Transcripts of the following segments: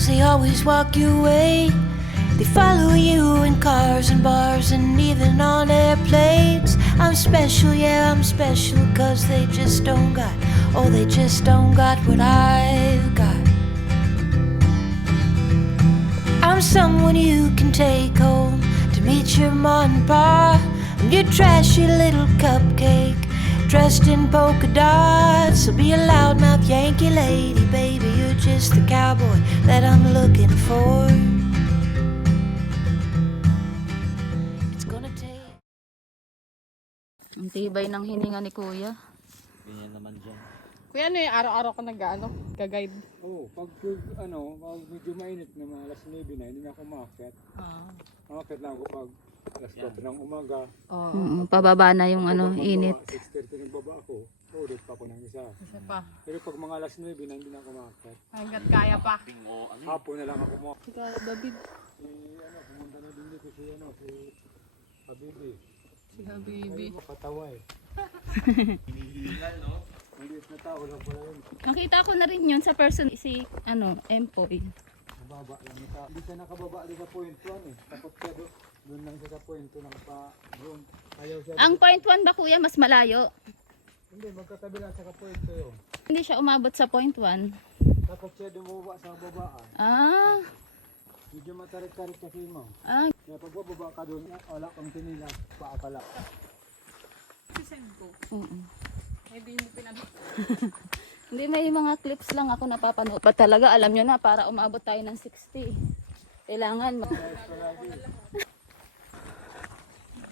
girls, they always walk your way. They follow you in cars and bars and even on airplanes. I'm special, yeah, I'm special, cause they just don't got, oh, they just don't got what I've got. I'm someone you can take home to meet your morning bar. I'm your trashy little cupcake, dressed in polka dots. So be a loudmouth Yankee lady, baby, you're just the cowboy that I'm looking for. It's gonna take... Ang tibay ng hininga ni Kuya. Ganyan naman dyan. Kuya, ano yung araw-araw ko nag-guide? Oo, pag medyo mainit na mga alas 9 na, hindi na ako maakyat. Maakyat lang ako pag alas 4 ng umaga. Pababa na yung init. 6:30 nagbaba ako, ulit pa ako ng isa. Isa pa. Pero pag mga alas 9 na, hindi na ako maakyat. Hanggat kaya pa. Hapon na lang ako mo. Ikaw, David. Pumunta na din dito si Habibi. Si Habibi. Ay, makatawa eh. Hinihigal, no? Maliit na tao lang pala yun. Nakita ko na rin yun sa person, si Empoy. Mababa lang yung tao. Hindi siya nakababa din sa point 1 eh. Takot siya doon lang siya sa point 2 ng doon. Ayaw siya. Ang point 1 ba Kuya, mas malayo? Hindi, magkatabi lang siya sa point 2 yun. Hindi siya umabot sa point 1. Takot siya dumubaba sa babaan. Ah, Medyo matarik-tarik kasi mo. Kaya pag bababa ka doon, wala kang tinila, paa pala. Sisend ko. Hindi mo pinabit. hindi, may mga clips lang ako napapanood. Pa talaga, alam nyo na, para umabot tayo ng 60. Kailangan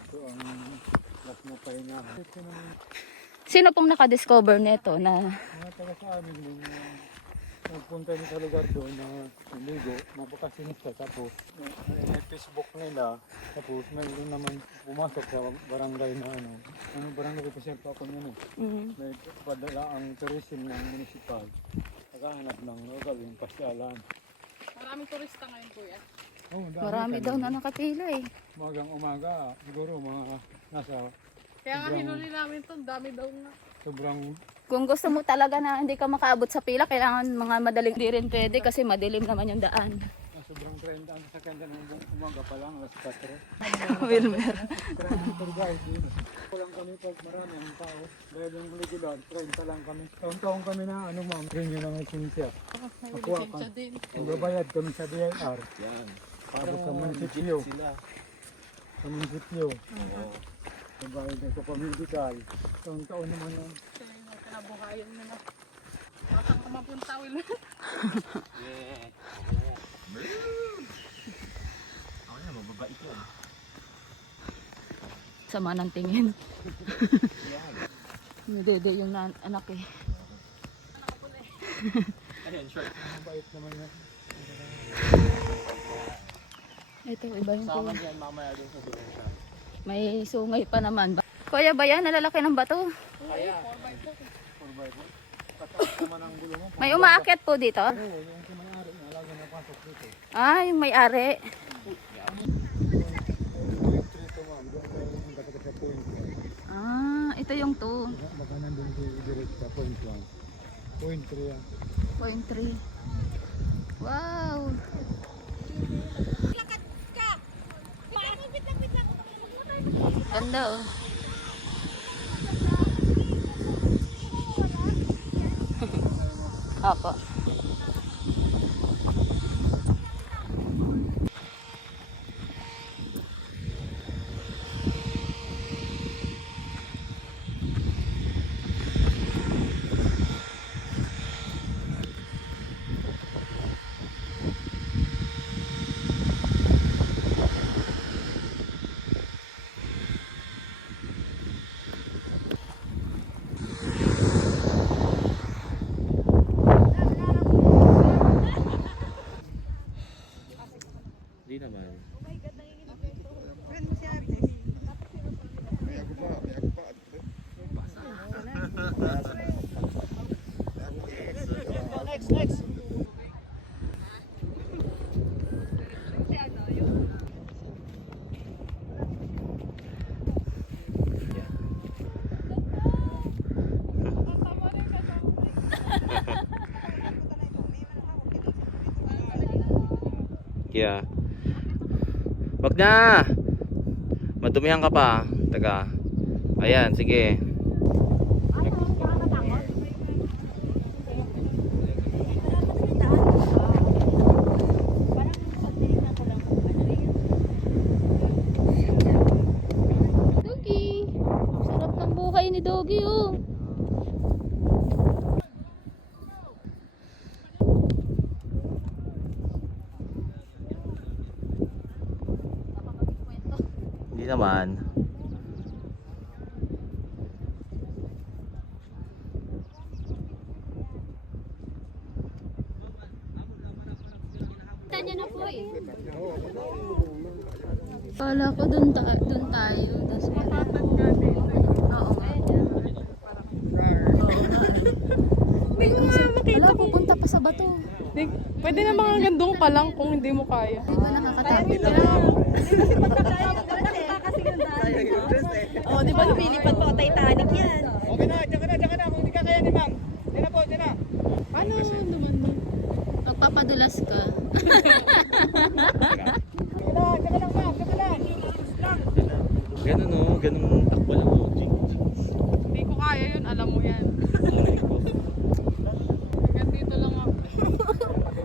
Ito ang last na pahinga. Sino pong nakadiscover nito na Mga taga sa amin, yung nagpunta niyo sa lugar doon na naligo, napakasinista. Tapos may Facebook nila, tapos mayroon naman pumasok sa barangay na barangay ko siya pa ako nun eh. May padala ang tourism ng municipal. Naghahanap ng lugar yung pasyalan. Maraming turista ngayon, Kuya. Oh, marami daw na nakapila eh. Umagang umaga, siguro mga nasa Kaya nga hinuli namin to, dami daw nga. sobrang Kung gusto mo talaga na hindi ka makaabot sa pila, kailangan mga madaling di rin pwede kasi madilim naman yung daan. sobrang 30 ang sakyan dyan ng umaga pa lang, alas 4. Wilmer. Tour guide din. Kulang kami pag marami ang tao. Dahil yung regular, 30 lang kami. Taon-taon kami na ma'am, rin yun ang lisensya. Ako Lisensya din. Magbabayad kami sa DIR. Yan. Para sa munisipyo. Sila. Sa munisipyo. Magbayad na sa pamedical. Taon-taon naman yun. Kaya yung kinabuhayan na na. Pasang ka mapunta, Will. Yeah. Ako na, mababait yun. Sama ng tingin. Dede yung anak eh. Ayun, short. Mabait naman yun. Ito, iba yung Sama kuya. dyan mamaya doon sa doon siya. May sungay pa naman. Kuya ba yan? Nalalaki ng bato. Kaya. 4x4. Kataas naman ang gulo mo. May umaakyat po dito. Oo, yung kumayari na lagi napasok dito. Ah, yung may-ari. Point 3 to ma'am. Doon tayo yung katakas sa point 1. Ah, ito yung 2. Baka nandun si direct sa point 1. Point 3 yan. Point 3. Wow! Ganda oh. Apa. Hindi naman. you. Wag na! Madumihan ka pa. Taga. Ayan, sige. Doggy. Sarap ng buhay ni Doggy, oh. Hindi naman. Tanya na po eh. Kala ko dun tayo. Tapos oo nga. Wala, pupunta pa sa bato. Pwede na mga gandong ka lang kung hindi mo kaya. Di ba nakakatakot? Oh, di ba lumilipad po Titanic yan? Okay na, diyan ka na. Kung hindi ka kaya ni ma'am. Diyan na po, diyan na. Paano naman nun? Magpapadulas ka. Ganun o, ganun takbo lang o. Hindi ko kaya yun, alam mo yan. Hanggang dito lang ako.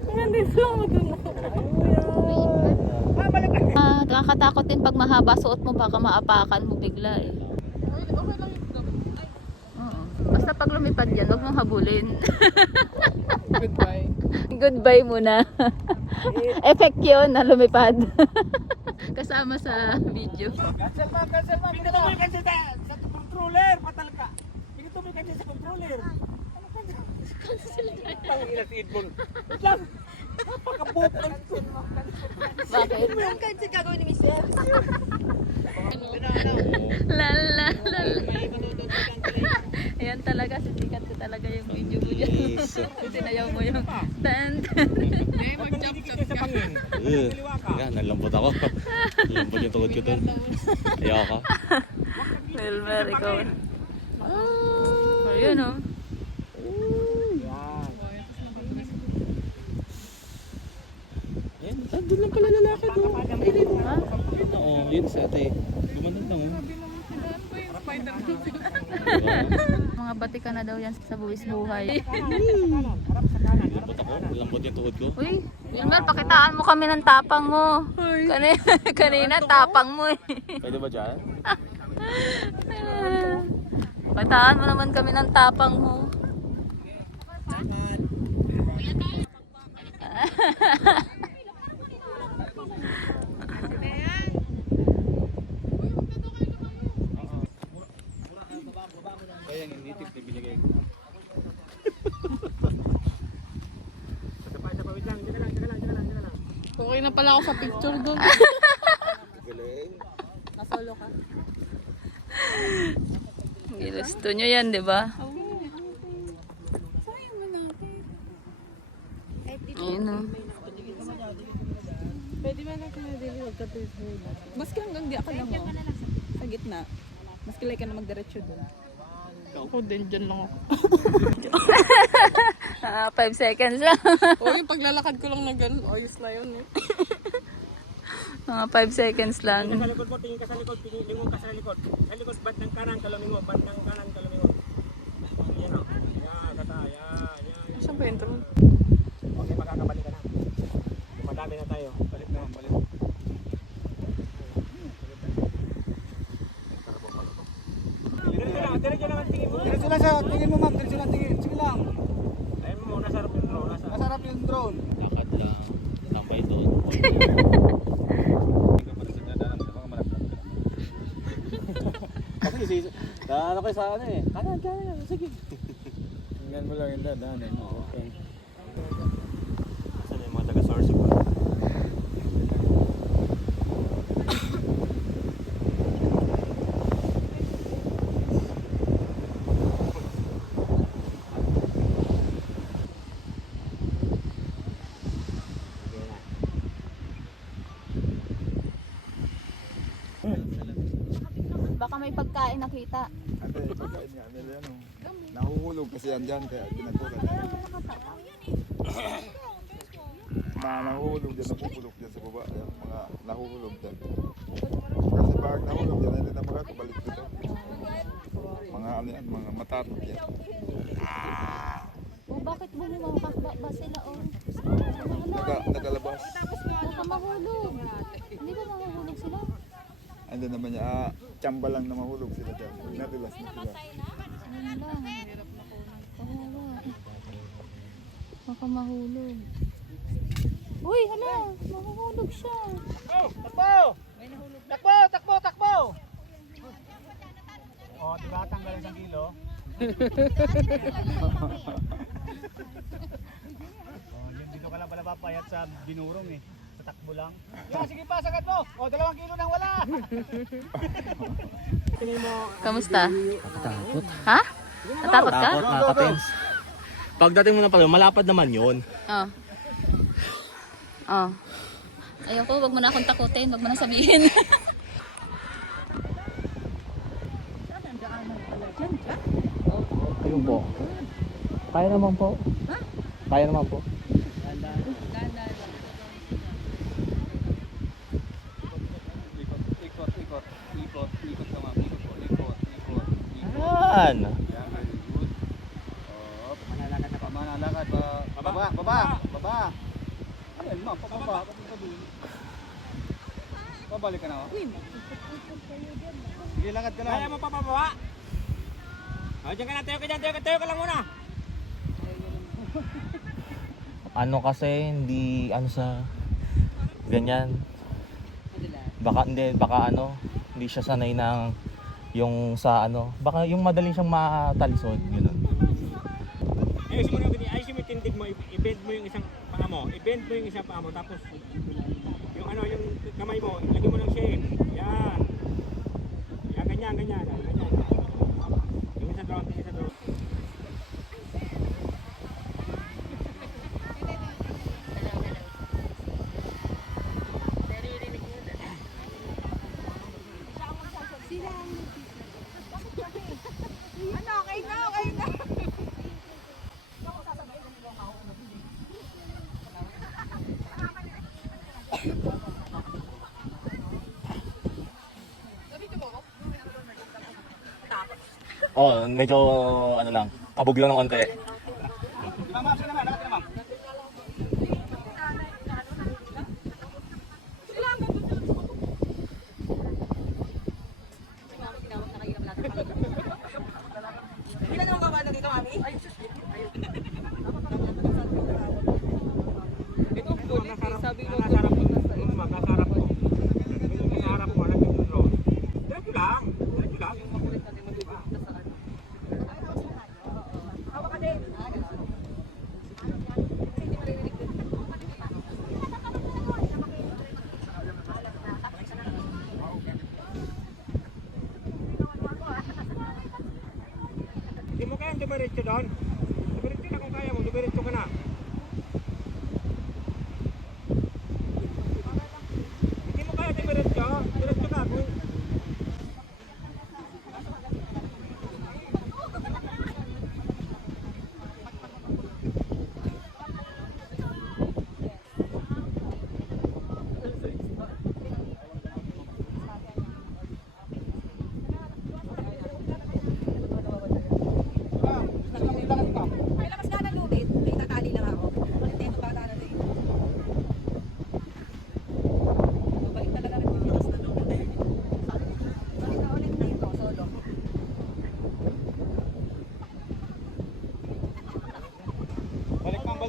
Hanggang dito lang ako dun. Nakakatakot din pag mahaba suot mo, baka maapakan mo bigla eh. Okay lang yun. Oo. Basta pag lumipad yan, huwag mong habulin. Goodbye. Goodbye muna. Effect yun na lumipad. Kasama sa video. Cancel ma'am. Pinito mo yung cancel sa controller. Patal ka. Pinito mo yung cancel sa controller. Cancel tayo. Pangina si Edmond. Wait lang. Napakabuk. Bakit? Yung cancel gagawin ni Mister. Lala. Ayan talaga, sisikat ko talaga yung video mo dyan. Sinayaw mo yung tan. Eh, mag-jump-jump ka. Teka, nalambot ako. Nalambot yung tukod ko dun. Ayoko. Wilmer, ikaw. Ayun o. Ayan, doon lang pala lalakad o. Ha? Oo, yun sa ate. Gumanon lang o. Mga batika na daw yan sa buwis buhay. Lambot ako, lambot yung tukod ko. Uy, Wilmer, pakitaan mo kami ng tapang mo. Kanina tapang mo eh. Pwede ba dyan? Pakitaan mo naman kami ng tapang mo. Kaya yung native na binigay ko. Okay na pala ako sa picture dun. Galing. Nasolo ka. Ginusto nyo yan, di ba? Ayun o. Pwede ba natin na dili huwag ka tuloy. Maski hanggang di ako lang mo. Sa gitna. Maski like ka na magdiretso dun. Ako din, dyan lang ako. 5 seconds lang. O yung paglalakad ko lang na ganun, ayos na yun eh. Mga 5 seconds lang. Sa likod mo, tingin ka sa likod, lingon ka sa likod. Sa likod, bandang kanan, kalumingo, bandang kanan, kalumingo. Yan o. Yan, kata, yan. Saan ba yung drone? Okay, makakabalik ka na. Madami na tayo. Balik na, balik. Diretso lang ang tingin mo. Diretso lang sa tingin mo, ma'am. Diretso lang tingin. Sige lang. Ayun mo, nasarap yung drone. Nasarap yung drone. Lakad lang. Tambay doon. Kasi daan ako sa ano eh. Kanan. Sige. Tingnan mo lang yung dadaanan. Okay. Saan yung mga taga-source ko? Baka may pagkain nakita. Ate, pagkain nga nila yan. Oh. Nahuhulog kasi yan dyan, kaya ginagawa. mga nahuhulog dyan, napupulok dyan sa baba. Yung mga nahuhulog dyan. Kasi pag nahulog dyan, hindi na makakabalik dito. Mga ano yan, mga matarot yan. Oh, bakit bumabak ba sila oh? Nagalabas. Baka mahulog. Hindi ba mahulog sila? Ando naman niya, tsamba lang na mahulog sila dyan. Nadulas na sila. Ayun lang. Kawawa. Baka mahulog. Uy, hala. Mahulog siya. O, diba tanggal 1 kilo? Yun dito ka lang pala papayat sa binurong eh. Sa takbo lang. Yeah, sige pa, sagad mo! O, 2 kilo nang wala! Kamusta? Takot. Ha? Natakot ka? Takot, nakakatins. Pagdating mo na pala, malapad naman yun. Oh. Oh. Ayoko, wag mo na akong takutin, wag mo na sabihin. Ayun po. Kaya naman po. Kaya naman po. Ikot ka ma'am. Ikot. Yan. Yan, very good. Up. Manalakad pa. Baba. Ayan, ma'am. Pababa. Papunta dun. Pabalik ka na, oh. Sige, lakad ka lang. Kaya mo pa pababa? Diyan ka na, tayo ka lang muna. Ano kasi, hindi, ano sa, ganyan. Baka, hindi siya sanay ng, yung sa ano, baka yung madaling siyang matalisod, gano'n. Ayusin mo yung tindig mo, i-bend mo yung isang paa mo. I-bend mo yung isang paa mo, tapos yung ano, yung kamay mo, lagyan mo ng shape. Yan. Yan, ganyan. Yung isa drone. Oh, medyo, ano lang, kabog lang ng konti. Ma'am, sige naman, lakad ka na, ma'am. Ilan naman baba na dito, mami? Sabi mo, Nakasarap ko. Nakasarap ko. Lagyan mo drone. Diretso lang. Hindi mo kayang dumiretso doon. Dumiretso na kung kaya mo. Dumiretso ka na. Hindi mo kaya dumiretso. Diretso ka. May lakas nga ng lubid. May tatali lang ako. Nintendo bata na rin. Babalik talaga rin yung lakas ng lubid. Balik na ulit dito, solo. Balik ma'am.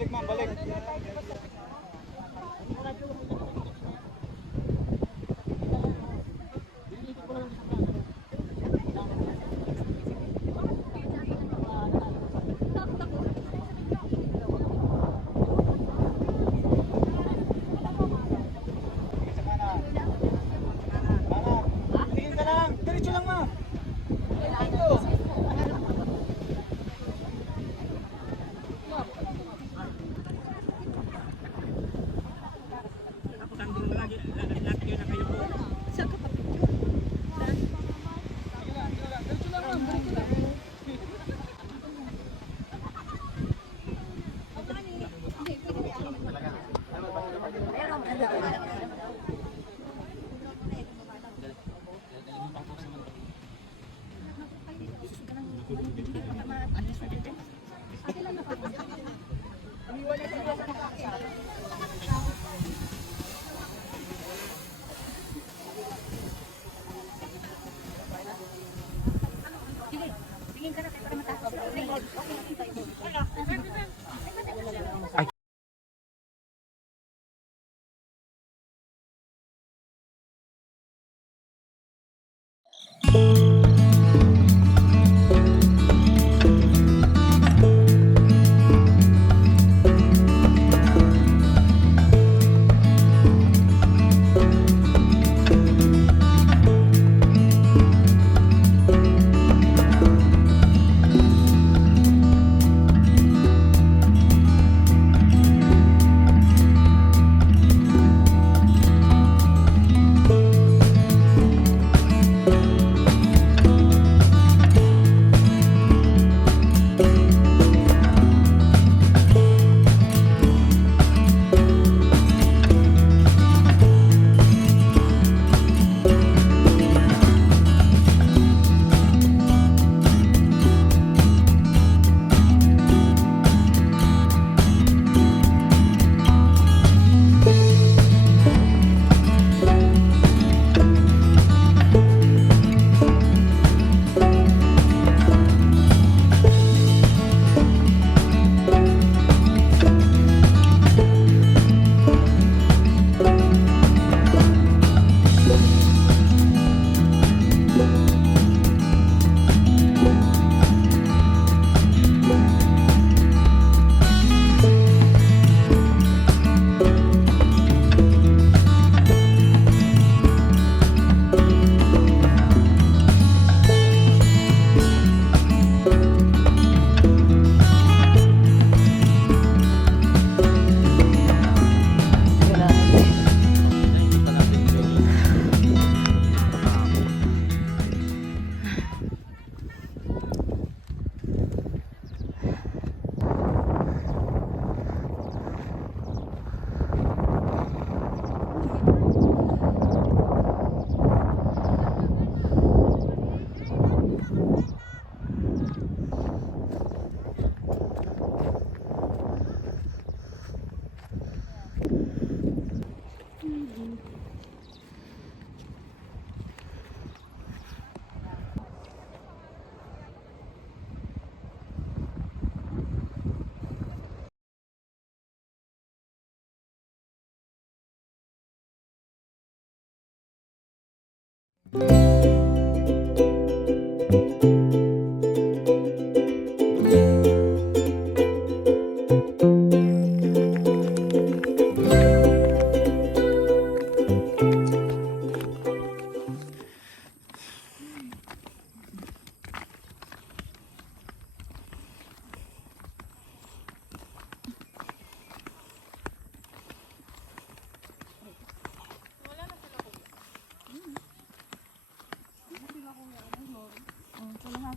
Tingin ka lang. Diretso lang ma'am. Tapos ang drone lagi yun na kayo po.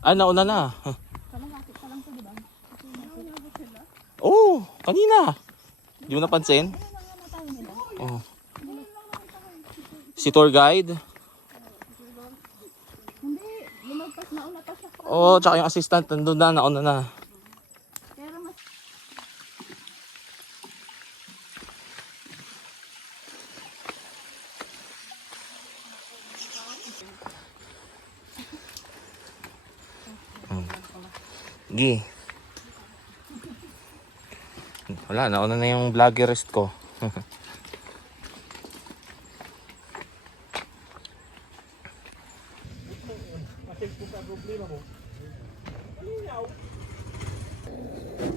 Ah, nauna na. Oo, kanina. Di mo napansin? Oh. Si tour guide. Oo, tsaka yung assistant nandun na, nauna na. Gi. Wala, nauna na yung vloggerist ko.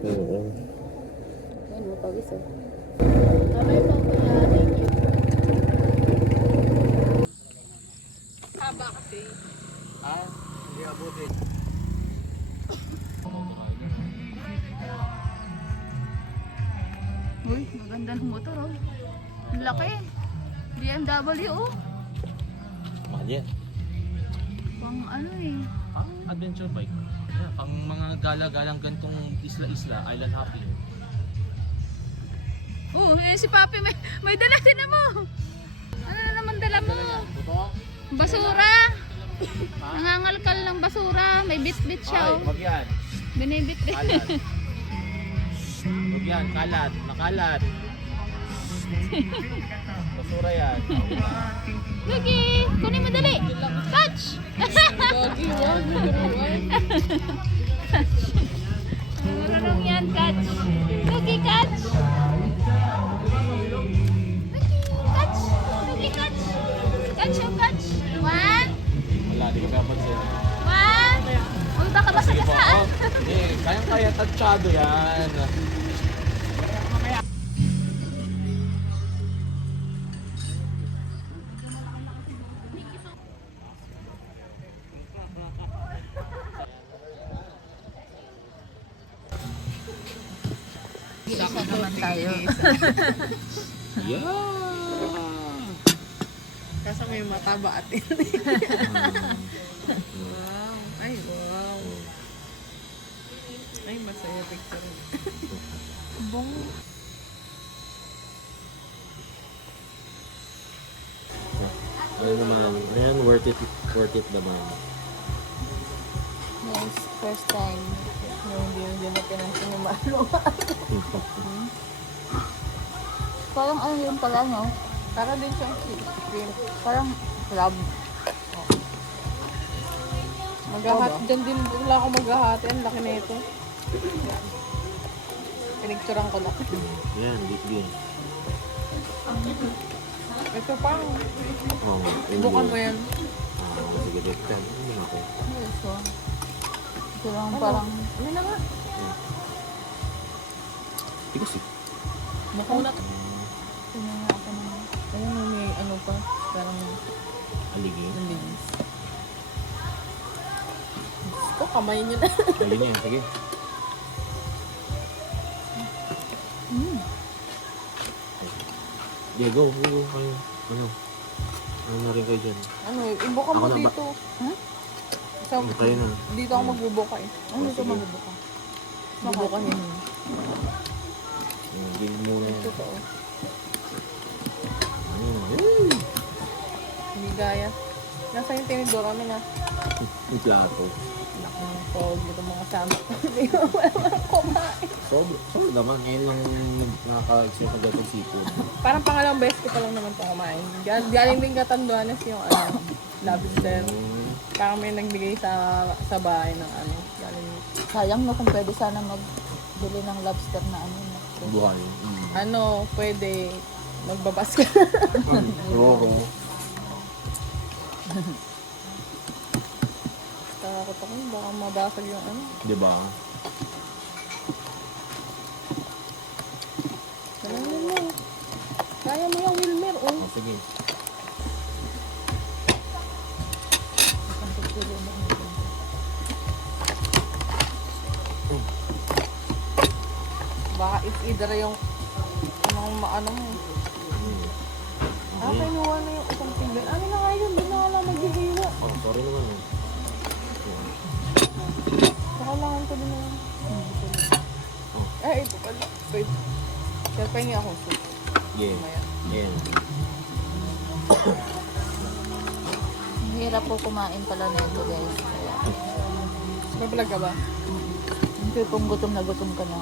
Oo. Yan mo, pawis oh. Tama ito, kuya. Thank you. Haba kasi. Ah, hindi abutin. Uy, maganda ng motor oh. Ang laki. BMW oh. Mahal yan. Pang ano eh. Pang adventure bike. Yeah, pang mga gala-galang gantong isla-isla, island hopping. Oh, eh, si Papi may dala din na mo. Ano na naman dala mo? Basura. Nangangalkal ng basura. May bit-bit siya oh. Wag yan. Binibit-bit. Kalat. Wag yan, kalat. Makalat. Basura yan. Lugi, kunin mo dali. Catch! Marunong yan, catch. Lugi, catch. Lugi, catch. Lugi, catch. Catch yung catch. One. Wala Hindi ka papansin. What? Uy, baka Sige po. masagasaan. Oh, hindi, kayang-kaya. Tatsyado yan. Isa naman tayo. Yeah! Kaso may mataba at hindi. Wow. Ay, wow. Ay, masaya picture. Ano naman, ayan, worth it naman. Yes, first time. Yung hindi na pinansin yung malo. Parang ano yun pala, no? Para din siyang cream. Parang crab. Maghahat. Diyan din wala ako maghahati. Ang laki na ito. Pinicturean ko na. Yan, big deal. Ito pang. Oh, Bukan mo yan. sige, big time. Ano ako? Ito. Ito lang parang... Ano na nga? Tigas eh. Mukha na. Tingnan nga ako naman. Ayun, may ano pa. Parang Aligi. nalinis. Ito, kamay niyo na. Ayun yan, sige. Yeah, go. Kayo. Ano? Ano na rin kayo dyan? Ano, ibuka mo Ako na ba? dito. Sa, Ano kayo na? dito ako magbubuka eh. Ano ito sige. magbubuka? Bubukahin. Game muna yan. Totoo. Mm. Hindi gaya. Nasa yung tinidor kami na. Yung plato. Pog itong mga sama. Hindi ko kumain. So naman, ngayon lang nakaka-experience ng gatong seafood. Parang pangalawang beses ko pa lang naman ito kumain. Galing din Katanduanes yung ano, lobster. Parang may nagbigay sa bahay ng ano. Galing, Sayang no kung pwede sana magbili ng lobster na ano. Buhay. ano, pwede magbabas ka. Oo. Takot ako, baka mabasag yung ano. Diba? Ganun mo. Kaya mo yung Wilmer, oh. Oh, sige. Baka it's either yung anong maano mo. Ah, kinuha na yung isang tinggan. Ano na nga yun? Doon na nga lang maghihiwa. Oh, sorry naman. Nakalangan ko din naman. Eh, ito pala. Wait. Kaya pahingi ako. Yeah. Mamaya. Yeah. Hirap po kumain pala na ito guys. Kaya, Babalag ka ba? hindi kung gutom na gutom ka na.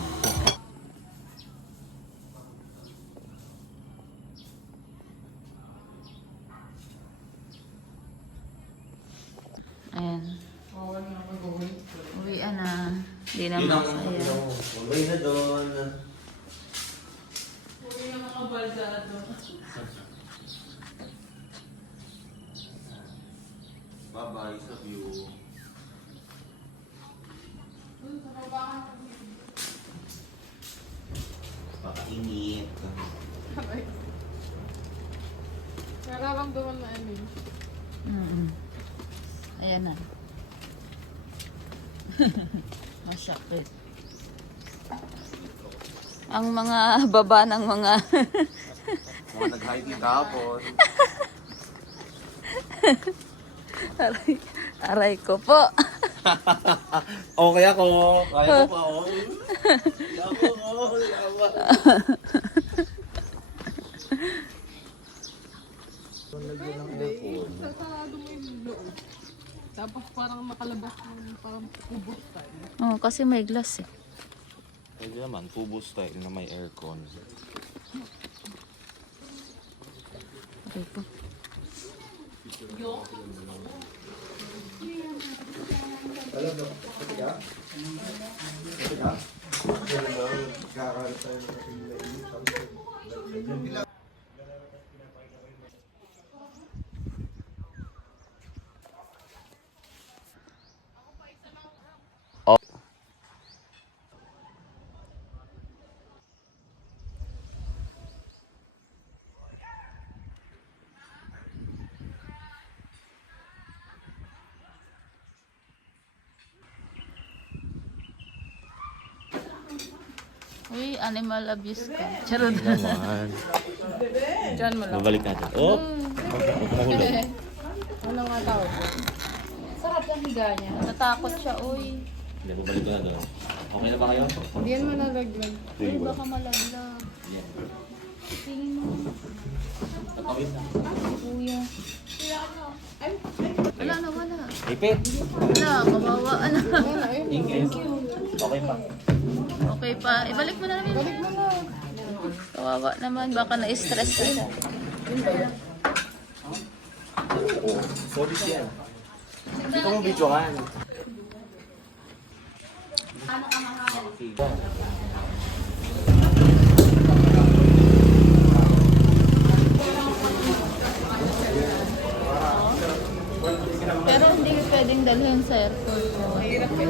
Ayan. Uwian na. Hindi na masaya. Uwi na doon. Bye-bye sa view. Pakainit. Nararamdaman na ano yun. Ayan na. Masakit. Ang mga baba ng mga Mga nag-hiking kahapon. aray ko po. Okay ako. Kaya ko pa ako. Sarado mo yung loob. Tapos parang makalabas yung parang kubot tayo. Oh, kasi may glass eh. Pwede naman, kubo style na may aircon. Aray ko. Uy, animal abuse ka. Charot. Naman. Diyan mo lang. Babalik natin. Oh! Huwag mahulog. Ano nga tawag? Sarap yung higa niya. Natakot siya, uy. Hindi, babalik ko na doon. Okay na ba kayo? Hindi yan manalaglag. Uy, baka malaglag. Tingin mo. Tatawin na. Kuya. Wala na, wala. Ipit! Wala, kawawa. Ano? Thank you. Okay pa. Okay pa. Ibalik mo na namin. Balik mo na. Kawawa naman. Baka na-stress na siya. Solid yan. Hindi ko mong videohan. Pero hindi ko pwedeng dalhin sa airport. Mahirap eh.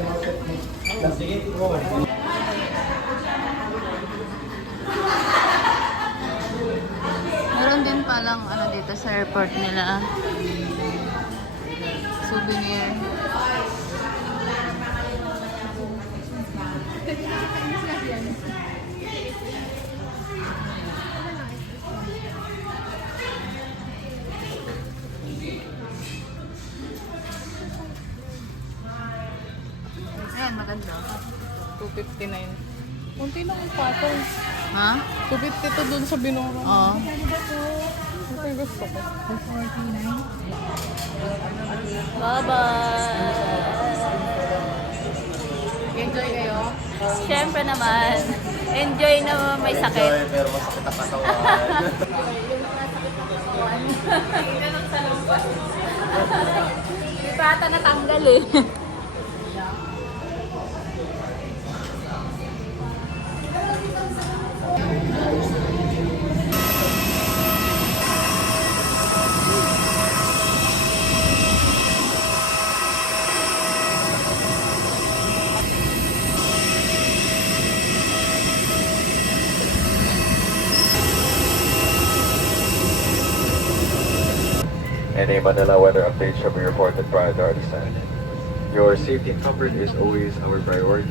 Meron din palang ano dito sa airport nila. Souvenir. Ayan, maganda. 259. Kunti lang ang patong. Ha? 250 to dun sa binuro. Oo. Ito yung gusto ko. Bye-bye! Enjoy kayo. Siyempre naman, enjoy na may sakit. Pero masakit ang katawan. Ganun sa lumpas. Di pa ata natanggal eh. Any Manila weather updates shall be reported prior to our descent. Your safety and comfort is always our priority.